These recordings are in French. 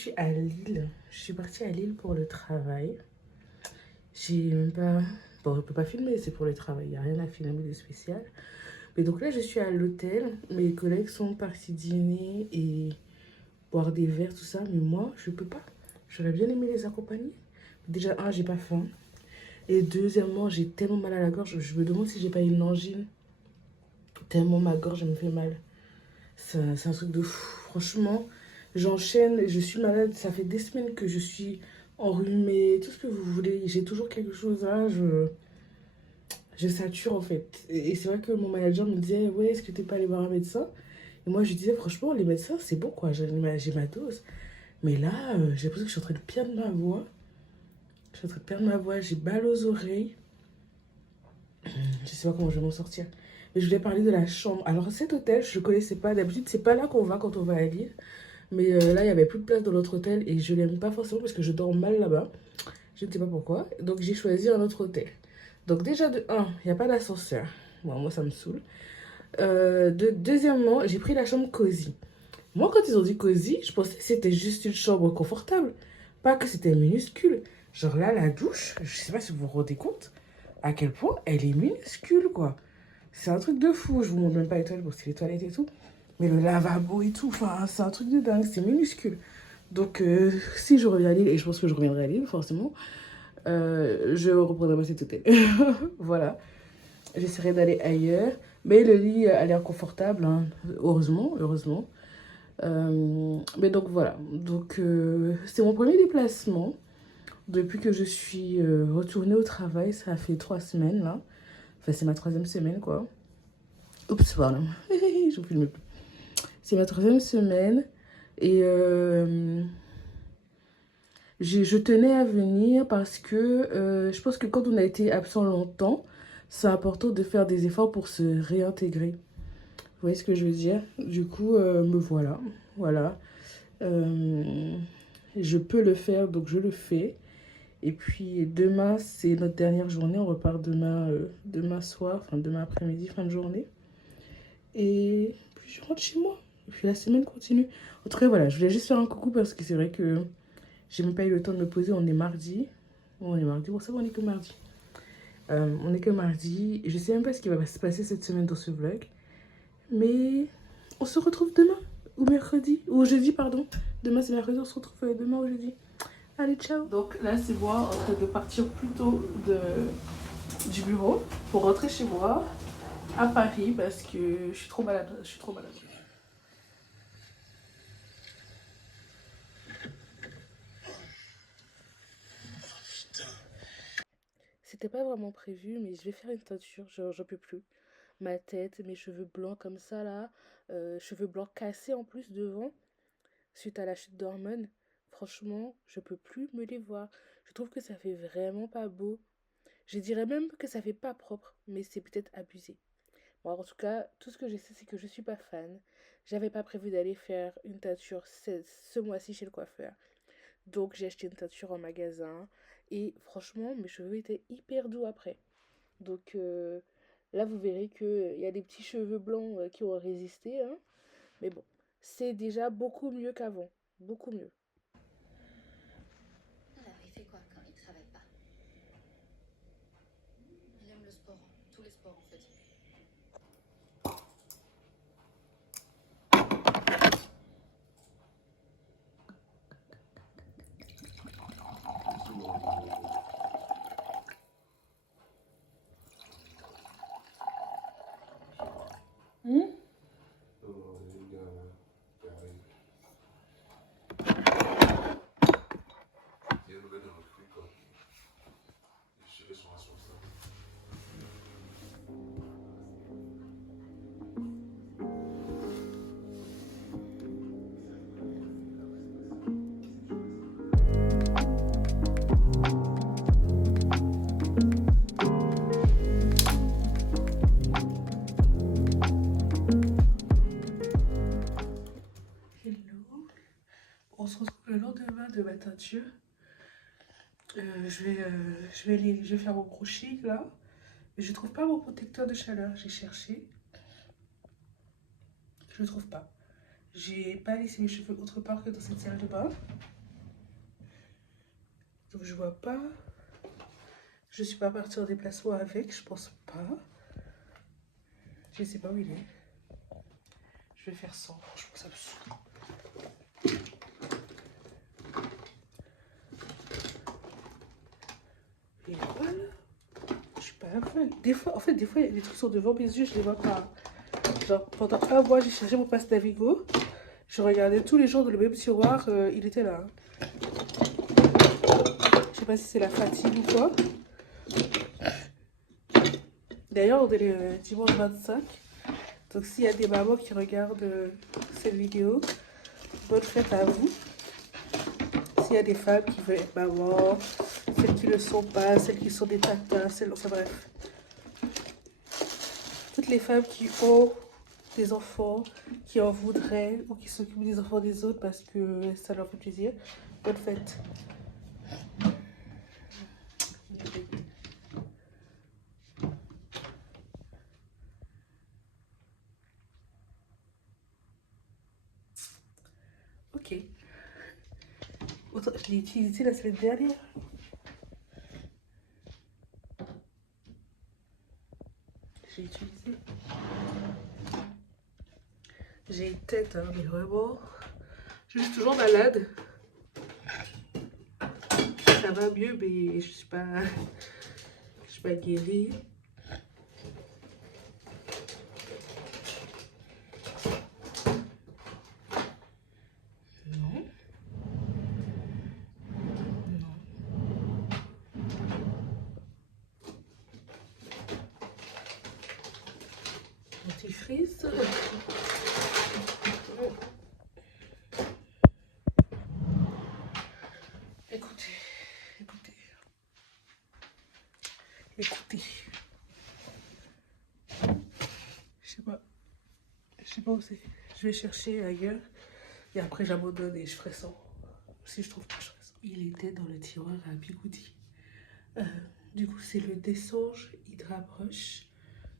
suis à Lille. Je suis partie à Lille pour le travail. J'ai même pas... Bon, on peut pas filmer, c'est pour le travail. Il n'y a rien à filmer de spécial. Mais donc là, je suis à l'hôtel. Mes collègues sont partis dîner et boire des verres, tout ça. Mais moi, je peux pas. J'aurais bien aimé les accompagner. Déjà, un, j'ai pas faim. Et deuxièmement, j'ai tellement mal à la gorge. Je me demande si j'ai pas une angine. Tellement ma gorge me fait mal. C'est un truc de fou. Franchement, j'enchaîne, je suis malade. Ça fait des semaines que je suis enrhumée, tout ce que vous voulez. J'ai toujours quelque chose là. Je sature en fait. Et c'est vrai que mon manager me disait, ouais, est-ce que t'es pas allé voir un médecin? Et moi, je disais, franchement, les médecins, c'est bon quoi. J'ai ma dose. Mais là, j'ai l'impression que je suis en train de perdre ma voix. Je suis en train de perdre ma voix. J'ai mal aux oreilles. Je sais pas comment je vais m'en sortir. Mais je voulais parler de la chambre. Alors, cet hôtel, je ne connaissais pas. D'habitude, c'est pas là qu'on va quand on va à Lille. Mais là, il n'y avait plus de place dans notre hôtel et je l'aime pas forcément parce que je dors mal là-bas. Je ne sais pas pourquoi. Donc, j'ai choisi un autre hôtel. Donc, déjà, de un, il n'y a pas d'ascenseur. Bon, moi, ça me saoule. Deuxièmement, j'ai pris la chambre cosy. Moi, quand ils ont dit cosy, je pensais que c'était juste une chambre confortable. Pas que c'était minuscule. Genre là, la douche, je sais pas si vous vous rendez compte à quel point elle est minuscule, quoi. C'est un truc de fou. Je vous montre même pas les toilettes, bon, c'est les toilettes et tout. Mais le lavabo et tout, enfin, c'est un truc de dingue, c'est minuscule. Donc, si je reviens à Lille, et je pense que je reviendrai à Lille, forcément, je reprendrai pas cet hôtel. Voilà. J'essaierai d'aller ailleurs. Mais le lit a l'air confortable, hein. Heureusement, heureusement. Mais donc voilà. Donc, c'est mon premier déplacement. Depuis que je suis retournée au travail, ça fait 3 semaines là. Enfin, c'est ma troisième semaine quoi. Oups, pardon. Je vous filme plus. C'est ma troisième semaine et je tenais à venir parce que je pense que quand on a été absent longtemps, c'est important de faire des efforts pour se réintégrer. Vous voyez ce que je veux dire? Du coup, me voilà. Voilà. Euh, je peux le faire, donc je le fais. Et puis demain, c'est notre dernière journée. On repart demain, demain soir, enfin demain après-midi, fin de journée. Et puis je rentre chez moi. Et puis la semaine continue. En tout cas, voilà, je voulais juste faire un coucou parce que c'est vrai que j'ai même pas eu le temps de me poser. On est mardi. Bon, on est mardi. Bon, ça va, on est que mardi. On est que mardi. Je sais même pas ce qui va se passer cette semaine dans ce vlog. Mais on se retrouve demain. Ou mercredi. Ou jeudi, pardon. Demain, c'est mercredi. On se retrouve demain ou jeudi. Allez, ciao. Donc là, c'est moi en train de partir plus tôt du bureau pour rentrer chez moi à Paris parce que je suis trop malade. Je suis trop malade. C'était pas vraiment prévu, mais je vais faire une teinture, j'en peux plus. Ma tête, mes cheveux blancs comme ça là, cheveux blancs cassés en plus devant, suite à la chute d'hormones. Franchement, je peux plus me les voir. Je trouve que ça fait vraiment pas beau. Je dirais même que ça fait pas propre, mais c'est peut-être abusé. Bon, en tout cas, tout ce que je sais, c'est que je suis pas fan. J'avais pas prévu d'aller faire une teinture ce mois-ci chez le coiffeur. Donc, j'ai acheté une teinture en magasin. Et franchement, mes cheveux étaient hyper doux après. Donc, là, vous verrez qu'il y a des petits cheveux blancs qui ont résisté, hein. Mais bon, c'est déjà beaucoup mieux qu'avant. Beaucoup mieux. Alors, il fait quoi quand il travaille pas? Il aime le sport, tous les sports en fait. Hmm. Hello. On se retrouve le lendemain de ma teinture. Je vais faire mon brushing là. Mais je trouve pas mon protecteur de chaleur. J'ai cherché. Je le trouve pas. J'ai pas laissé mes cheveux autre part que dans cette salle de bain. Donc je vois pas. Je suis pas partie en déplacement avec, je pense pas. Je sais pas où il est. Je vais faire sans, franchement ça me saoule. Et voilà. Je suis pas folle. Des fois, en fait, des fois, les trucs sont devant mes yeux, je les vois pas. Genre, pendant un mois, j'ai cherché mon passe Navigo. Je regardais tous les jours dans le même tiroir, il était là. Je sais pas si c'est la fatigue ou quoi. D'ailleurs, on est le dimanche 25. Donc, s'il y a des mamans qui regardent cette vidéo, bonne fête à vous. S'il y a des femmes qui veulent être maman, celles qui ne le sont pas, celles qui sont des tatas, celles... Enfin bref. Toutes les femmes qui ont des enfants, qui en voudraient ou qui s'occupent des enfants des autres parce que ça leur fait plaisir. Bonne fête. Ok. Autant, je l'ai utilisé la semaine dernière. J'ai utilisé. J'ai une tête, hein, mais vraiment. Je suis toujours malade. Ça va mieux, mais je suis pas guérie. Non. Non. Antifreeze. Écoutez, écoutez. Écoutez. Je sais pas où c'est. Je vais chercher ailleurs. Et après, j'abandonne et je ferai ça. Si je trouve pas, je ferai ça. Il était dans le tiroir à Bigoudi. Du coup, c'est le Dessange Hydra Brush.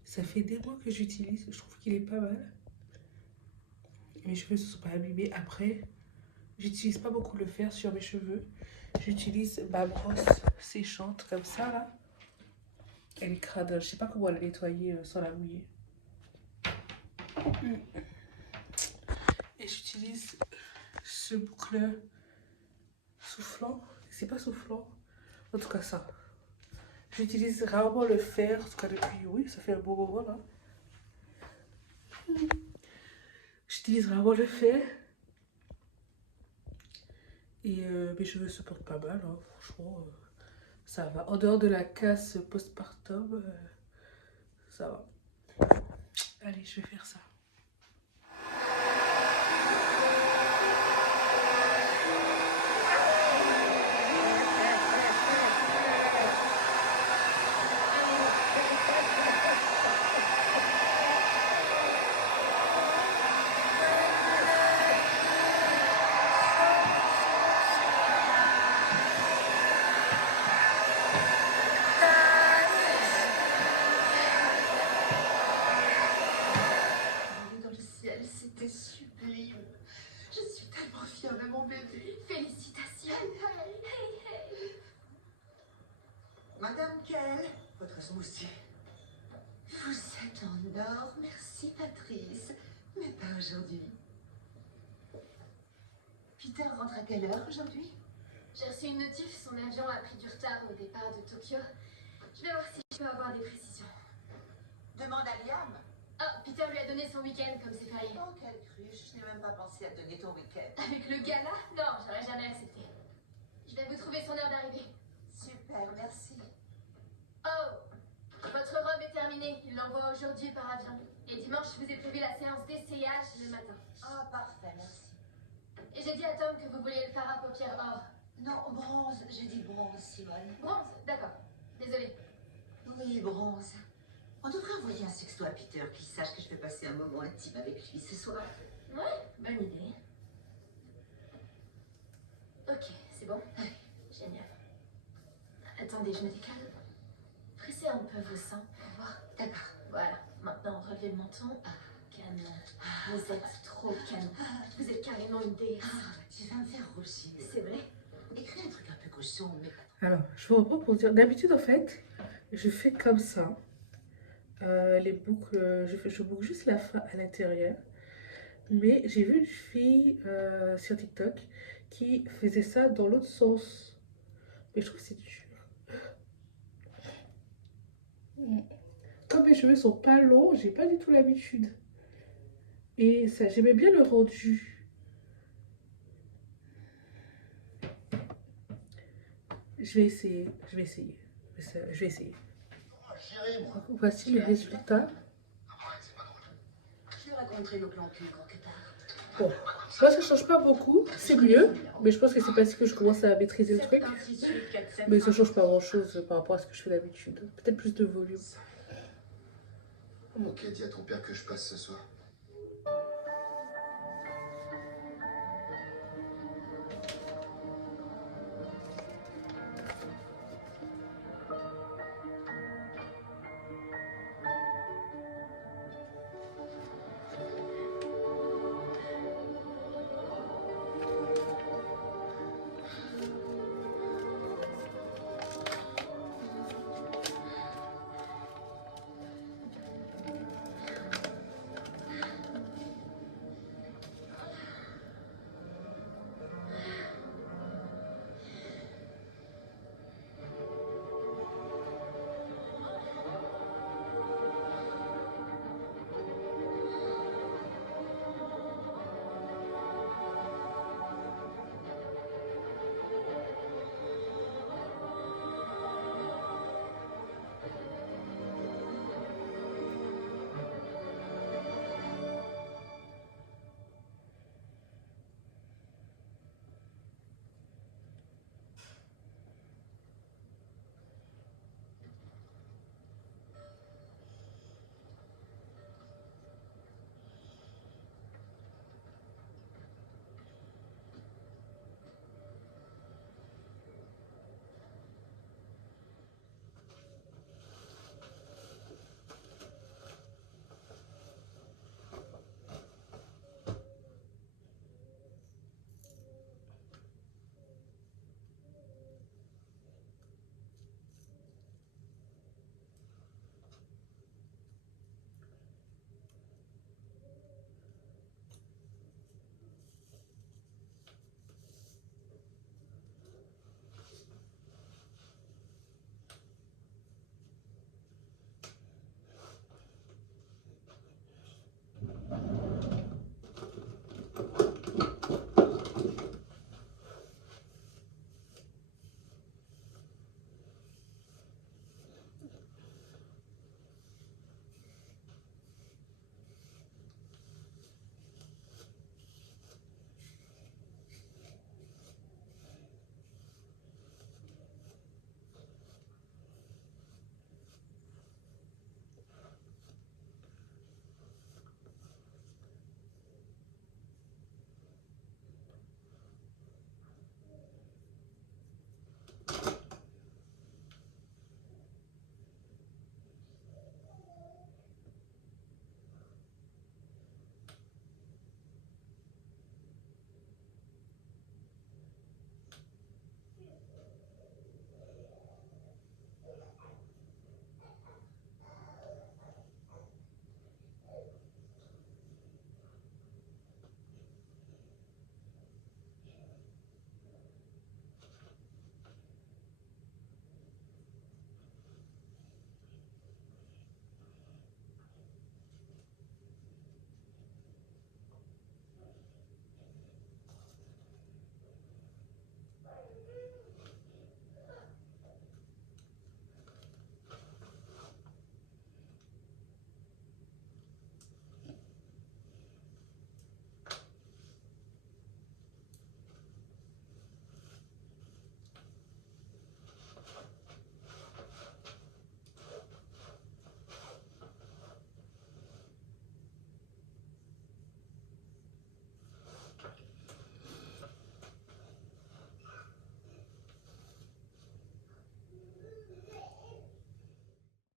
Ça fait des mois que j'utilise. Je trouve qu'il est pas mal. Mes cheveux ne se sont pas abîmés. Après, j'utilise pas beaucoup le fer sur mes cheveux. J'utilise ma brosse séchante comme ça, là. Elle est crade. Je sais pas comment la nettoyer sans la mouiller. Et j'utilise ce boucleur soufflant. C'est pas soufflant. En tout cas, ça. J'utilise rarement le fer. En tout cas, depuis, oui, ça fait un bon moment, là. J'utilise rarement le fer. Et mes cheveux se portent pas mal, hein. Franchement, ça va. En dehors de la casse postpartum, ça va. Allez, je vais faire ça. Dans le ciel, c'était sublime. Je suis tellement fière de mon bébé. Félicitations. Madame Kell, votre smoothie. Vous êtes en or. Merci, Patrice. Mais pas aujourd'hui. Peter rentre à quelle heure aujourd'hui? J'ai reçu une notif. Son avion a pris du retard au départ de Tokyo. Je vais voir si je peux avoir des précisions. Demande à Liam. Oh, Peter lui a donné son week-end comme c'est férié. Oh, quelle cruche. Je n'ai même pas pensé à te donner ton week-end. Avec le gala? Non, j'aurais jamais accepté. Je vais vous trouver son heure d'arrivée. Super, merci. Oh, votre robe est terminée. Il l'envoie aujourd'hui par avion. Et dimanche, je vous ai prévu la séance d'essayage le matin. Ah, parfait, merci. Et j'ai dit à Tom que vous vouliez le fard à paupières or. Non, bronze. J'ai dit bronze, Simone. Bronze, d'accord. Désolée. Oui, bronze. On devrait envoyer un sexto à Peter qui sache que je vais passer un moment intime avec lui ce soir. Ouais, bonne idée. Ok, c'est bon? Génial. Attendez, je me décale. Pressez un peu vos seins pour voir. D'accord. Voilà. Maintenant, relevez le menton. 4, canon. Vous êtes trop canon. Vous êtes carrément une déesse. Tu vas me faire rougir. C'est vrai? Écris un truc un peu cochon, mais pas Alors, je vous reprends pour dire, d'habitude en fait, je fais comme ça. Les boucles, je boucle juste la fin à l'intérieur. Mais j'ai vu une fille sur TikTok qui faisait ça dans l'autre sens. Mais je trouve que c'est dur. Comme mes cheveux sont pas longs, j'ai pas du tout l'habitude. Et ça, j'aimais bien le rendu. Je vais essayer, je vais essayer. Je vais essayer. Donc, voici les résultats. Je lui raconterai nos plans cul quelque part. Bon, moi ça change pas beaucoup, c'est mieux. Mais je pense que c'est parce que je commence à maîtriser le truc. Mais ça change pas grand chose par rapport à ce que je fais d'habitude. Peut-être plus de volume. Ok, dis à ton père que je passe ce soir.